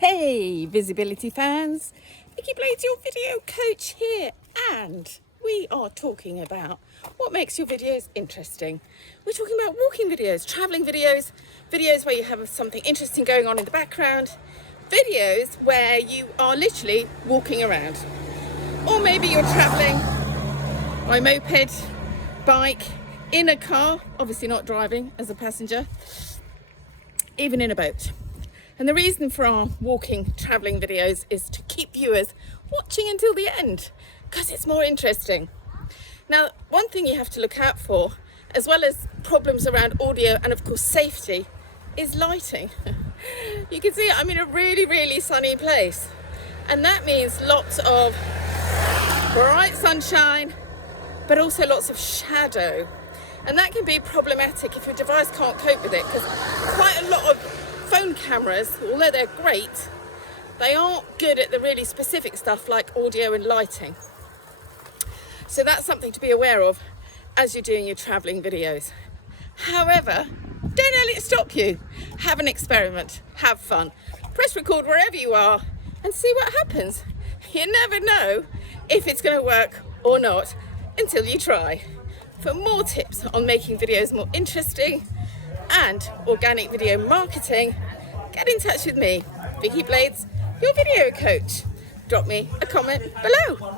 Hey visibility fans, Vicky Blades, your video coach here, and we are talking about what makes your videos interesting. We're talking about walking videos, traveling videos, videos where you have something interesting going on in the background, videos where you are literally walking around, or maybe you're traveling by moped, bike, in a car, obviously not driving as a passenger, even in a boat. And the reason for our walking, travelling videos is to keep viewers watching until the end, because it's more interesting. Now, one thing you have to look out for, as well as problems around audio and of course safety, is lighting. You can see I'm in a really, really sunny place. And that means lots of bright sunshine, but also lots of shadow. And that can be problematic if your device can't cope with it, because quite a lot of phone cameras, although they're great, they aren't good at the really specific stuff like audio and lighting. So that's something to be aware of as you're doing your travelling videos. However, don't let it stop you. Have an experiment, have fun. Press record wherever you are and see what happens. You never know if it's going to work or not until you try. For more tips on making videos more interesting and organic video marketing, get in touch with me, Vicky Blades, your video coach. Drop me a comment below.